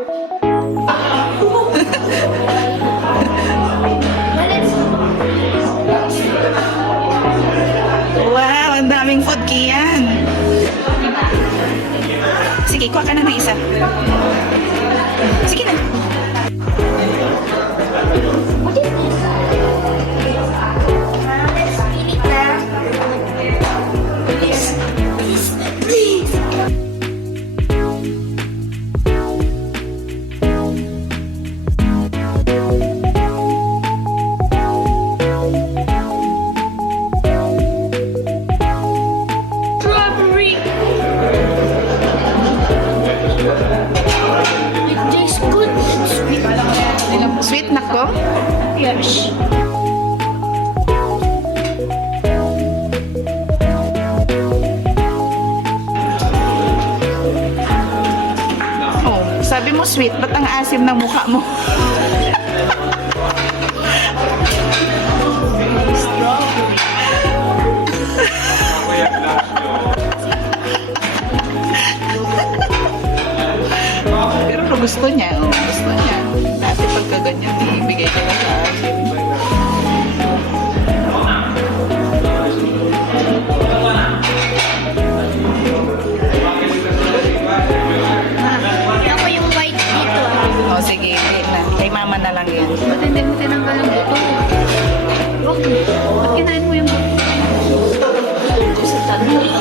Wow, ang daming food, Kian. Sige, kuha ka na ng isa. Sige na. Strawberry. It tastes good and sweet. Sweet na ko? Yes. Oh, sabi mo sweet, ba't ang asim ng mukha mo? Pero gusto niya, oh, gusto niya. Dati pagka ganyan, ibigay niya na sa akin. Ako yung white dito. Oh, sige, hindi na. Kay mama na lang yan. Ba't hindi mo tinanggal ang buto? Huwag mo. Ba't kinain mo yung buto? Sa tabi.